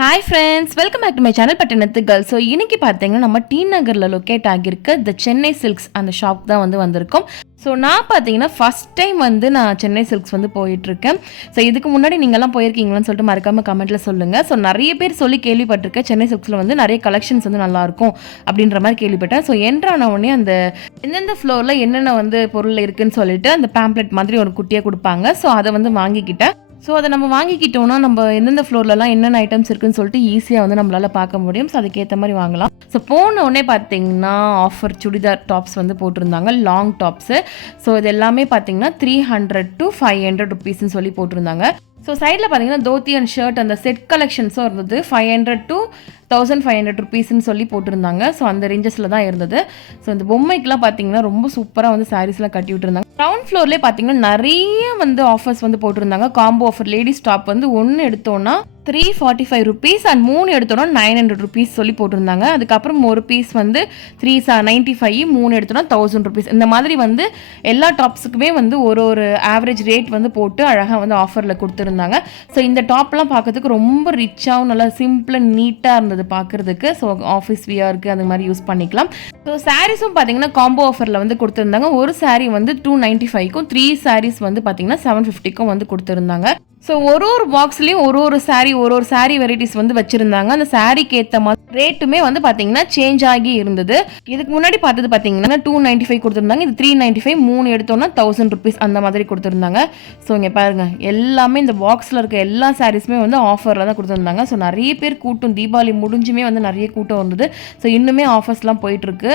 Hi friends welcome back to my channel பட்டினத்து girl so இன்னைக்கு பார்த்தீங்கன்னா நம்ம டி நகரில் லொக்கேட் ஆகியிருக்க த சென்னை சில்க்ஸ் அந்த ஷாப் தான் வந்து வந்திருக்கோம். ஸோ நான் பார்த்தீங்கன்னா ஃபஸ்ட் டைம் வந்து நான் சென்னை சில்க்ஸ் வந்து போயிட்டுருக்கேன். ஸோ இதுக்கு முன்னாடி நீங்கள்லாம் போயிருக்கீங்களான்னு சொல்லிட்டு மறக்காமல் கமெண்ட்டில் சொல்லுங்கள் ஸோ நிறைய பேர் சொல்லி கேள்விப்பட்டிருக்கேன் சென்னை சில்க்ஸில் வந்து நிறைய கலெக்ஷன்ஸ் வந்து நல்லாயிருக்கும் அப்படின்ற மாதிரி கேள்விப்பட்டேன். ஸோ என்ட்ரான உடனே அந்த எந்தெந்த ஃப்ளோரில் என்னென்ன வந்து பொருள் இருக்குதுன்னு சொல்லிட்டு அந்த பேம்ப்ளெட் மாதிரி ஒரு குட்டியாக கொடுப்பாங்க. ஸோ அதை வந்து வாங்கிக்கிட்டேன். ஸோ அதை நம்ம வாங்கிக்கிட்டோம்னா நம்ம எந்தெந்த ஃப்ளோர்லலாம் என்னென்ன ஐட்டம்ஸ் இருக்குன்னு சொல்லிட்டு ஈஸியாக வந்து நம்மளால் பார்க்க முடியும். ஸோ அதுக்கேற்ற மாதிரி வாங்கலாம். ஸோ போன உடனே பார்த்தீங்கன்னா ஆஃபர் சுடிதார் டாப்ஸ் வந்து போட்டிருந்தாங்க. லாங் டாப்ஸு ஸோ இது எல்லாமே பார்த்தீங்கன்னா three hundred to five hundred ருபீஸ்னு சொல்லி போட்டிருந்தாங்க. ஸோ சைடில் பார்த்தீங்கன்னா தோத்தி அண்ட் ஷர்ட் அந்த செட் கலெக்ஷன்ஸும் இருந்தது. Five hundred to thousand five hundred ருபீஸ்ன்னு சொல்லி போட்டிருந்தாங்க. ஸோ அந்த ரேஞ்சஸில் தான் இருந்தது. ஸோ இந்த பொம்மைக்கெலாம் பார்த்தீங்கன்னா ரொம்ப சூப்பராக வந்து சாரீஸ்லாம் கட்டி விட்டுருந்தாங்க. கிரவுண்ட் ஃப்ளோர்லேயே பார்த்தீங்கன்னா நிறைய வந்து ஆஃபர்ஸ் வந்து போட்டிருந்தாங்க. காம்போ ஆஃபர் லேடிஸ் டாப் வந்து ஒன்று எடுத்தோன்னா three forty five rupees and மூணு எடுத்தோன்னா நைன் ஹண்ட்ரட் ருபீஸ் சொல்லி போட்டிருந்தாங்க. அதுக்கப்புறம் ஒரு பீஸ் வந்து த்ரீ சா நைன்ட்டி ஃபைவ் மூணு எடுத்தோன்னா தௌசண்ட் ருபீஸ் இந்த மாதிரி வந்து எல்லா டாப்ஸுக்குமே வந்து ஒரு ஒரு ஆவரேஜ் ரேட் வந்து போட்டு அழகாக வந்து ஆஃபரில் கொடுத்துருந்தாங்க. ஸோ இந்த டாப்லாம் பார்க்கறதுக்கு ரொம்ப ரிச்சாகவும் நல்லா சிம்பிளாக நீட்டாக இருந்தது. பார்க்குறதுக்கு ஸோ ஆஃபீஸ் வியருக்கு அந்த மாதிரி யூஸ் பண்ணிக்கலாம். ஸோ சாரீஸும் பார்த்தீங்கன்னா காம்போ ஆஃபரில் வந்து கொடுத்துருந்தாங்க. ஒரு சாரீ வந்து டூ நைன்ட்டி ஃபைவ்க்கும் த்ரீ சாரீஸ் வந்து பார்த்தீங்கன்னா செவன் ஃபிஃப்டிக்கும் வந்து கொடுத்துருந்தாங்க. ஸோ ஒரு ஒரு பாக்ஸ்லேயும் ஒரு ஒரு சாரீ ஒரு ஒரு சாரீ வெரைட்டிஸ் வந்து வச்சுருந்தாங்க. அந்த சாரீக்கு ஏற்ற மாதிரி ரேட்டுமே வந்து பார்த்தீங்கன்னா சேஞ்ச் ஆகி இருந்தது. இதுக்கு முன்னாடி பார்த்தது பார்த்தீங்கன்னா டூ நைன்ட்டி ஃபைவ் கொடுத்துருந்தாங்க. இது த்ரீ நைன்ட்டி ஃபைவ் மூணு எடுத்தோன்னா தௌசண்ட் ருபீஸ் அந்த மாதிரி கொடுத்துருந்தாங்க. ஸோ இங்கே பாருங்க. எல்லாமே இந்த பாக்ஸில் இருக்க எல்லா சாரீஸுமே வந்து ஆஃபரில் தான் கொடுத்துருந்தாங்க. ஸோ நிறைய பேர் கூட்டம் தீபாவளி முடிஞ்சுமே வந்து நிறைய கூட்டம் வந்தது ஸோ இன்னுமே ஆஃபர்ஸ்லாம் போயிட்டுருக்கு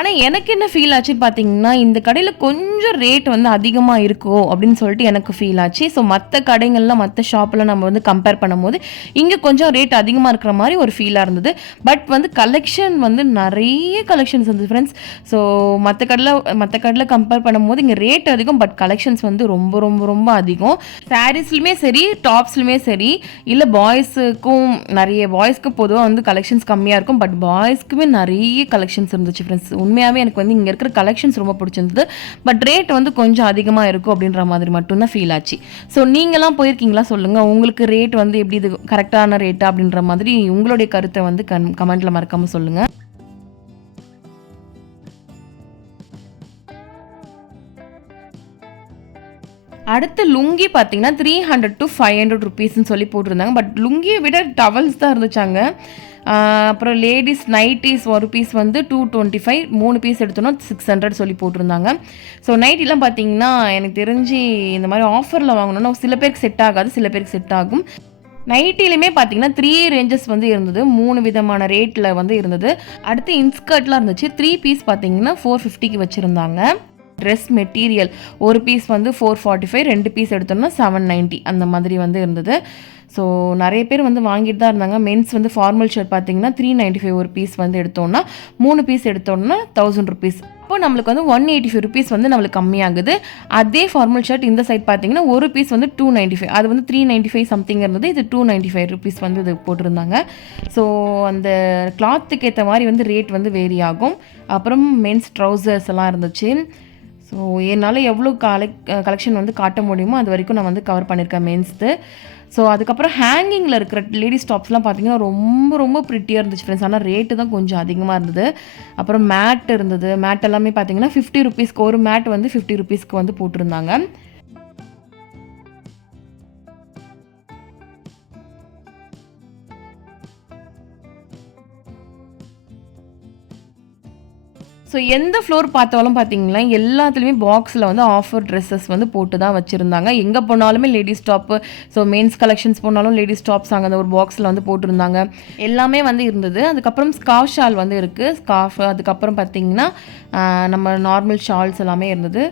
ஆனால் எனக்கு என்ன ஃபீல் ஆச்சுன்னு பார்த்தீங்கன்னா இந்த கடையில் கொஞ்சம் ரேட் வந்து அதிகமாக இருக்கோ அப்படின்னு சொல்லிட்டு எனக்கு ஃபீல் ஆச்சு. ஸோ மற்ற கடைகள்லாம் மற்ற ஷாப்பில் நம்ம வந்து கம்பேர் பண்ணும்போது இங்கே கொஞ்சம் ரேட் அதிகமாக இருக்கிற மாதிரி ஒரு ஃபீலாக இருந்தது. பட் வந்து கலெக்ஷன் வந்து நிறைய கலெக்ஷன்ஸ் இருந்தது ஃப்ரெண்ட்ஸ் ஸோ மற்ற கடையில் மற்ற கடையில் கம்பேர் பண்ணும்போது இங்கே ரேட் அதிகம் பட் கலெக்ஷன்ஸ் வந்து ரொம்ப ரொம்ப ரொம்ப அதிகம். சாரீஸ்லையுமே சரி டாப்ஸ்லையுமே சரி. இல்லை பாய்ஸுக்கும் நிறைய பாய்ஸ்க்கு பொதுவாக வந்து கலெக்ஷன்ஸ் கம்மியாக இருக்கும். பட் பாய்ஸ்க்குமே நிறைய கலெக்ஷன்ஸ் இருந்துச்சு ஃப்ரெண்ட்ஸ் உண்மையாகவே எனக்கு வந்து இங்கே இருக்கிற கலெக்ஷன்ஸ் ரொம்ப பிடிச்சிருந்தது. பட் ரேட் வந்து கொஞ்சம் அதிகமாக இருக்கும் அப்படின்ற மாதிரி மட்டும்தான் ஃபீல் ஆச்சு. ஸோ நீங்களாம் போயிருக்கீங்களா? சொல்லுங்கள் உங்களுக்கு ரேட் வந்து எப்படி இது கரெக்டான ரேட்டா அப்படின்ற மாதிரி உங்களுடைய கருத்தை வந்து கன் கமெண்ட்டில் மறக்காமல் சொல்லுங்கள் அடுத்து லுங்கி பார்த்தீங்கன்னா three hundred to five hundred ருபீஸ்னு சொல்லி போட்டிருந்தாங்க. பட் லுங்கியை விட டவல்ஸ் தான் இருந்துச்சாங்க. அப்புறம் லேடிஸ் நைட்டிஸ் ஒரு பீஸ் வந்து டூ டுவெண்ட்டி ஃபைவ் மூணு பீஸ் எடுத்தோன்னா சிக்ஸ் ஹண்ட்ரட் சொல்லி போட்டிருந்தாங்க. ஸோ நைட்டிலாம் பார்த்தீங்கன்னா எனக்கு தெரிஞ்சு இந்த மாதிரி ஆஃபரில் வாங்கணும்னா சில பேருக்கு செட் ஆகாது சில பேருக்கு செட் ஆகும். நைட்டிலுமே பார்த்தீங்கன்னா த்ரீ ரேஞ்சஸ் வந்து இருந்தது. மூணு விதமான ரேட்டில் வந்து இருந்தது. அடுத்து இன்ஸ்கர்ட்லாம் இருந்துச்சு. த்ரீ பீஸ் பார்த்தீங்கன்னா ஃபோர் ஃபிஃப்டிக்கு வச்சுருந்தாங்க. ட்ரெஸ் மெட்டீரியல் ஒரு பீஸ் வந்து ஃபோர் ஃபார்ட்டி ஃபைவ் ரெண்டு பீஸ் எடுத்தோம்னா செவன் நைன்ட்டி அந்த மாதிரி வந்து இருந்தது. ஸோ நிறைய பேர் வந்து வாங்கிட்டு தான் இருந்தாங்க. மென்ஸ் வந்து ஃபார்மல் ஷர்ட் பார்த்தீங்கன்னா த்ரீ நைன்ட்டி ஃபைவ் ஒரு பீஸ் வந்து எடுத்தோம்னா மூணு பீஸ் எடுத்தோம்னா தௌசண்ட் ருபீஸ் அப்போ நம்மளுக்கு வந்து ஒன் எயிட்டி ஃபைவ் ருபீஸ் வந்து நம்மளுக்கு கம்மியாகுது. அதே ஃபார்மல் ஷர்ட் இந்த சைட் பார்த்தீங்கன்னா ஒரு பீஸ் வந்து டூ நைன்ட்டி ஃபைவ் அது வந்து த்ரீ நைன்ட்டி ஃபைவ் சம்திங் இருந்தது. இது டூ நைன்ட்டி ஃபைவ் ருபீஸ் வந்து இது போட்டிருந்தாங்க. ஸோ அந்த கிளாத்துக்கு ஏற்ற மாதிரி வந்து ரேட் வந்து வேரி ஆகும். அப்புறம் மென்ஸ் ட்ரௌசர்ஸ் எல்லாம் இருந்துச்சு. ஸோ என்னால் எவ்வளோ கலெக் கலெக்ஷன் வந்து காட்ட முடியுமோ அது வரைக்கும் நான் வந்து கவர் பண்ணியிருக்கேன் மென்ஸ்து ஸோ அதுக்கப்புறம் ஹேங்கிங்கில் இருக்கிற லேடிஸ் டாப்ஸ்லாம் பார்த்தீங்கன்னா ரொம்ப ரொம்ப ப்ரிட்டியாக இருந்துச்சு ஃப்ரெண்ட்ஸ் ஆனால் ரேட்டு தான் கொஞ்சம் அதிகமாக இருந்தது. அப்புறம் மேட் இருந்தது. மேட் எல்லாமே பார்த்தீங்கன்னா ஃபிஃப்டி ருபீஸ்க்கு ஒரு மேட் வந்து ஃபிஃப்டி ருபீஸ்க்கு வந்து போட்டிருந்தாங்க. ஸோ எந்த ஃப்ளோர் பார்த்தாலும் பார்த்தீங்களா எல்லாத்துலேயுமே பாக்ஸில் வந்து ஆஃபர் ட்ரெஸ்ஸஸ் வந்து போட்டு தான் வச்சுருந்தாங்க. எங்கே போனாலுமே ladies top so men's collections போனாலும் லேடிஸ் டாப்ஸ் அங்கே அந்த ஒரு பாக்ஸில் வந்து போட்டிருந்தாங்க. எல்லாமே வந்து இருந்தது. அதுக்கப்புறம் ஸ்காஃப் ஷால் வந்து இருக்குது ஸ்காஃப் அதுக்கப்புறம் பார்த்தீங்கன்னா நம்ம நார்மல் ஷால்ஸ் எல்லாமே இருந்தது.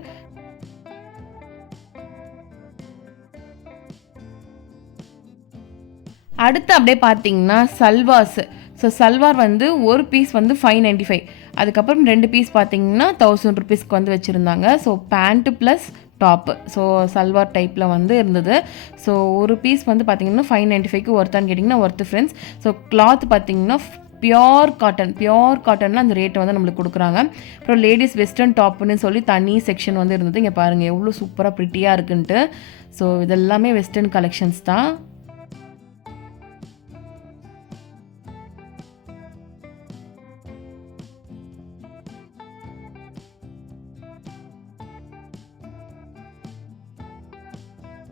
அடுத்து அப்படியே பார்த்தீங்கன்னா சல்வாஸ் ஸோ சல்வார் வந்து ஒரு பீஸ் வந்து ஃபைவ் நைன்ட்டி ஃபைவ் அதுக்கப்புறம் ரெண்டு பீஸ் பார்த்தீங்கன்னா தௌசண்ட் ருபீஸ்க்கு வந்து வச்சுருந்தாங்க. So pant plus top so salwar டைப்பில் வந்து இருந்தது. ஸோ ஒரு பீஸ் வந்து பார்த்தீங்கன்னா ஃபைவ் நைன்ட்டி ஃபைவ்க்கு ஒர்த்தான்னு கேட்டிங்கன்னா ஒர்த்து ஃப்ரெண்ட்ஸ் ஸோ கிளாத் பார்த்தீங்கன்னா பியோர் காட்டன் பியோர் காட்டனில் அந்த ரேட்டை வந்து நம்மளுக்கு கொடுக்குறாங்க. அப்புறம் லேடிஸ் வெஸ்டர்ன் டாப்னு சொல்லி தனி செக்ஷன் வந்து இருந்தது. இங்கே பாருங்கள் எவ்வளோ சூப்பராக ப்ரிட்டியாக இருக்குன்ட்டு. ஸோ இதெல்லாமே வெஸ்டர்ன் கலெக்ஷன்ஸ் தான்.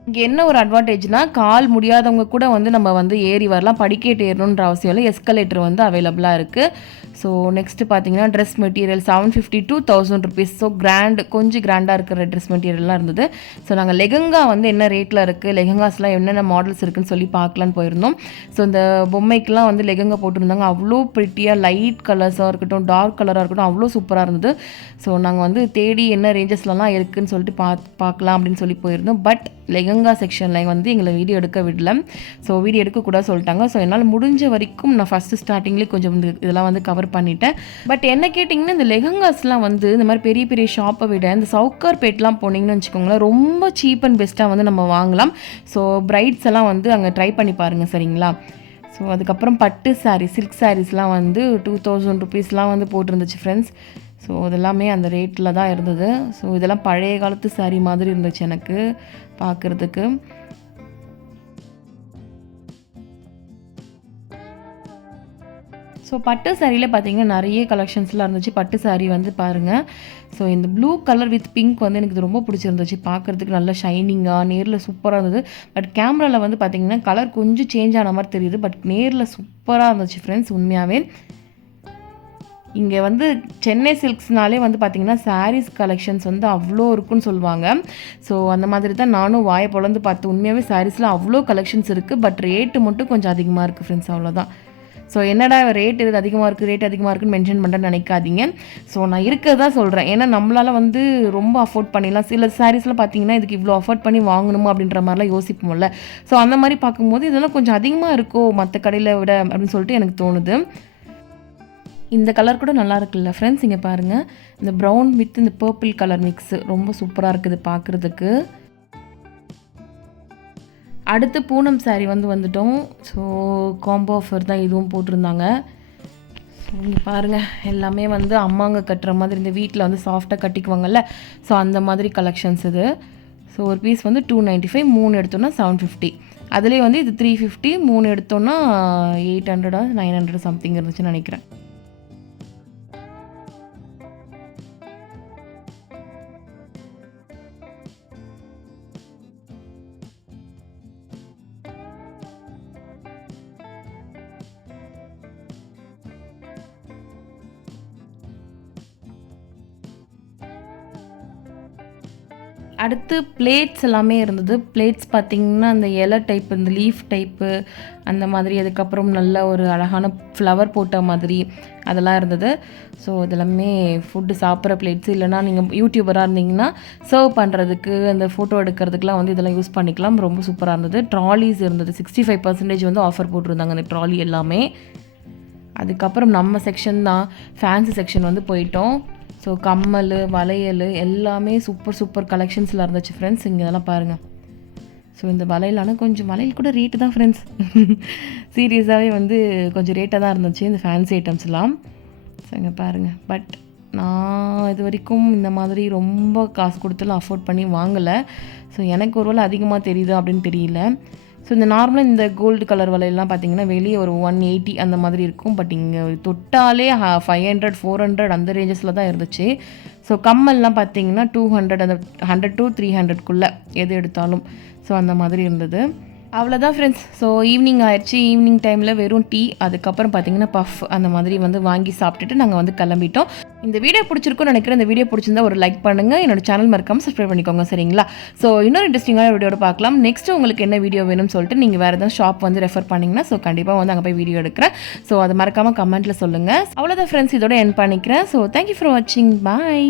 இங்கே என்ன ஒரு அட்வான்டேஜ்னா கால் முடியாதவங்க கூட வந்து நம்ம வந்து ஏறி வரலாம் படிக்கட்டு ஏறணுன்ற அவசியம் இல்லை எஸ்கலேட்டர் வந்து அவைலபிளாக இருக்குது ஸோ நெக்ஸ்ட்டு பார்த்தீங்கன்னா dress material seven fifty two thousand rupees so grand கொஞ்சம் கிராண்டாக இருக்கிற ட்ரெஸ் மெட்டீரியல்லாம் இருந்தது. ஸோ நாங்கள் லெகங்கா வந்து என்ன ரேட்டில் இருக்குது லெகங்காஸ்லாம் என்னென்ன மாடல்ஸ் இருக்குதுன்னு சொல்லி பார்க்கலான்னு போயிருந்தோம். ஸோ இந்த பொம்மைக்கெலாம் வந்து லெகங்கா போட்டிருந்தாங்க. அவ்வளோ ப்ரிட்டியாக லைட் கலர்ஸாக இருக்கட்டும் டார்க் கலராக இருக்கட்டும் அவ்வளோ சூப்பராக இருந்தது. ஸோ நாங்கள் வந்து தேடி என்ன ரேஞ்சஸ்லலாம் இருக்குதுன்னு சொல்லிட்டு பா பார்க்கலாம் அப்படின்னு சொல்லி போயிருந்தோம். பட் லெகங்கா செக்ஷனில் வந்து எங்களை வீடியோ எடுக்க விடல. ஸோ வீடியோ எடுக்கக்கூடாது சொல்லிட்டாங்க. ஸோ என்னால் முடிஞ்ச வரைக்கும் நான் ஃபஸ்ட்டு ஸ்டார்டிங்லேயே கொஞ்சம் இதெல்லாம் வந்து கவர் பண்ணிட்டேன். பட் என்ன கேட்டிங்கன்னா இந்த லெஹங்காஸ்லாம் வந்து இந்த மாதிரி பெரிய பெரிய ஷாப்பை விட இந்த சவுக்கார் பேட்லாம் போனீங்கன்னு வச்சுக்கோங்களேன் ரொம்ப சீப் அண்ட் பெஸ்ட்டாக வந்து நம்ம வாங்கலாம். ஸோ பிரைட்ஸ் எல்லாம் வந்து அங்கே ட்ரை பண்ணி பாருங்கள் சரிங்களா? ஸோ அதுக்கப்புறம் பட்டு சாரீ சில்க் சாரீஸ்லாம் வந்து டூ தௌசண்ட் ருபீஸ்லாம் வந்து போட்டிருந்துச்சு ஃப்ரெண்ட்ஸ் ஸோ இதெல்லாமே அந்த ரேட்டில் தான் இருந்தது. ஸோ இதெல்லாம் பழைய காலத்து சாரீ மாதிரி இருந்துச்சு எனக்கு பார்க்குறதுக்கு ஸோ பட்டு சாரியில் பார்த்தீங்கன்னா நிறைய கலெக்ஷன்ஸ்லாம் இருந்துச்சு. பட்டு சாரீ வந்து பாருங்கள் ஸோ இந்த ப்ளூ கலர் வித் பிங்க் வந்து எனக்கு ரொம்ப பிடிச்சிருந்துச்சு. பார்க்குறதுக்கு நல்லா ஷைனிங்காக நேரில் சூப்பராக இருந்தது. பட் கேமராவில் வந்து பார்த்திங்கன்னா கலர் கொஞ்சம் சேஞ்ச் ஆன மாதிரி தெரியுது. பட் நேரில் சூப்பராக இருந்துச்சு ஃப்ரெண்ட்ஸ் உண்மையாகவே இங்கே வந்து சென்னை சில்க்ஸ்னாலே வந்து பார்த்திங்கன்னா சாரீஸ் கலெக்ஷன்ஸ் வந்து அவ்வளோ இருக்குன்னு சொல்லுவாங்க. ஸோ அந்த மாதிரி தான் நானும் வாயை பொழந்து பார்த்து உண்மையாகவே சாரீஸில் அவ்வளோ கலெக்ஷன்ஸ் இருக்குது பட் ரேட்டு மட்டும் கொஞ்சம் அதிகமாக இருக்குது ஃப்ரெண்ட்ஸ் அவ்வளோதான் ஸோ என்னடா ரேட் இது அதிகமாக இருக்குது ரேட் அதிகமாக இருக்குன்னு மென்ஷன் பண்ணுறேன்னு நினைக்காதீங்க. ஸோ நான் இருக்கிறதா சொல்கிறேன் ஏன்னா நம்மளால் வந்து ரொம்ப அஃபோர்ட் பண்ணிடலாம். சில சாரீஸ்லாம் பார்த்தீங்கன்னா இதுக்கு இவ்வளோ அஃபோர்ட் பண்ணி வாங்கணுமா அப்படின்ற மாதிரிலாம் யோசிப்போம்ல. ஸோ அந்த மாதிரி பார்க்கும்போது இதெல்லாம் கொஞ்சம் அதிகமாக இருக்கோ மற்ற கடையில் விட அப்படின்னு சொல்லிட்டு எனக்கு தோணுது. இந்த கலர் கூட நல்லா இருக்குல்ல ஃப்ரெண்ட்ஸ் இங்கே பாருங்கள் இந்த ப்ரௌன் வித் இந்த பர்பிள் கலர் மிக்ஸு ரொம்ப சூப்பராக இருக்குது பார்க்குறதுக்கு அடுத்து பூனம் சாரீ வந்து வந்துட்டோம். ஸோ காம்போ ஆஃபர் தான் இதுவும் போட்டிருந்தாங்க. ஸோ இங்கே பாருங்கள் எல்லாமே வந்து அம்மாங்க கட்டுற மாதிரி இந்த வீட்டில் வந்து சாஃப்டாக கட்டிக்குவாங்கல்ல ஸோ அந்த மாதிரி கலெக்ஷன்ஸ் இது. ஸோ ஒரு பீஸ் வந்து டூ நைன்ட்டி ஃபைவ் மூணு எடுத்தோன்னா செவன் ஃபிஃப்டி அதுலேயே வந்து இது த்ரீ ஃபிஃப்டி மூணு எடுத்தோன்னா எயிட் ஹண்ட்ரடா நைன் ஹண்ட்ரட் சம்திங் இருந்துச்சுன்னு நினைக்கிறேன். அடுத்து பிளேட்ஸ் எல்லாமே இருந்தது. பிளேட்ஸ் பார்த்திங்கன்னா அந்த இலை டைப் இந்த லீஃப் டைப்பு அந்த மாதிரி. அதுக்கப்புறம் நல்ல ஒரு அழகான ஃப்ளவர் போட்ட மாதிரி அதெல்லாம் இருந்தது. ஸோ இதெல்லாமே ஃபுட்டு சாப்பிட்ற பிளேட்ஸ் இல்லைனா நீங்கள் யூடியூபராக இருந்தீங்கன்னா சர்வ் பண்ணுறதுக்கு அந்த ஃபோட்டோ எடுக்கிறதுக்குலாம் வந்து இதெல்லாம் யூஸ் பண்ணிக்கலாம். ரொம்ப சூப்பராக இருந்தது. ட்ராலிஸ் இருந்தது. சிக்ஸ்டி ஃபைவ் பர்சன்டேஜ் வந்து ஆஃபர் போட்டிருந்தாங்க அந்த ட்ராலி எல்லாமே. அதுக்கப்புறம் நம்ம செக்ஷன் தான் ஃபேன்சி செக்ஷன் வந்து போயிட்டோம். ஸோ கம்மல் வளையல் எல்லாமே சூப்பர் சூப்பர் கலெக்ஷன்ஸில் இருந்துச்சு ஃப்ரெண்ட்ஸ் இங்கே இதெல்லாம் பாருங்கள் ஸோ இந்த வளையலான கொஞ்சம் வளையல் கூட ரேட்டு தான் ஃப்ரெண்ட்ஸ் சீரியஸாகவே வந்து கொஞ்சம் ரேட்டாக தான் இருந்துச்சு இந்த ஃபேன்சி ஐட்டம்ஸ்லாம் ஸோ இங்கே பாருங்கள் பட் நான் இது வரைக்கும் இந்த மாதிரி ரொம்ப காசு கொடுத்துலாம் அஃபோர்ட் பண்ணி வாங்கலை. ஸோ எனக்கு ஒரு வேலை அதிகமாக தெரியுது அப்படின்னு தெரியல. ஸோ இந்த நார்மலாக இந்த கோல்டு கலர் வலையெல்லாம் பார்த்தீங்கன்னா வெளியே ஒரு ஒன் எயிட்டி அந்த மாதிரி இருக்கும். பட் இங்கே தொட்டாலே ஃபைவ் ஹண்ட்ரட் ஃபோர் ஹண்ட்ரட் அந்த ரேஞ்சஸில் தான் இருந்துச்சு. ஸோ கம்மல்லாம் பார்த்தீங்கன்னா டூ ஹண்ட்ரட் அந்த ஹண்ட்ரட் டு த்ரீ ஹண்ட்ரட்குள்ளே எது எடுத்தாலும். ஸோ அந்த மாதிரி இருந்தது. அவ்வளோதான் ஃப்ரெண்ட்ஸ் ஸோ ஈவினிங் ஆயிடுச்சு. ஈவினிங் டைமில் வெறும் டீ அதுக்கப்புறம் பார்த்தீங்கன்னா பஃப் அந்த மாதிரி வந்து வாங்கி சாப்பிட்டுட்டு நாங்கள் வந்து கிளம்பிட்டோம். இந்த வீடியோ பிடிச்சிருக்கும்னு நினைக்கிறேன். இந்த வீடியோ பிடிச்சிருந்தா ஒரு லைக் பண்ணுங்கள் என்னோட சேனல் மறக்காமல் சப்ஸ்கிரைப் பண்ணிக்கோங்க சரிங்களா? ஸோ இன்னொரு இன்ட்ரெஸ்டிங்கான வீடியோட பார்க்கலாம். நெக்ஸ்ட் உங்களுக்கு என்ன வீடியோ வேணும்னு சொல்லிட்டு நீங்கள் வேறு எதாவது ஷாப் வந்து ரெஃபர் பண்ணிங்கன்னா ஸோ கண்டிப்பாக வந்து அங்கே போய் வீடியோ எடுக்கிறேன். ஸோ அது மறக்காமல் கமெண்ட்டில் சொல்லுங்கள் அவ்வளோதான் ஃப்ரெண்ட்ஸ் இதோட என் பண்ணிக்கிறேன். ஸோ தேங்க்யூ ஃபார் வாட்சிங் பாய்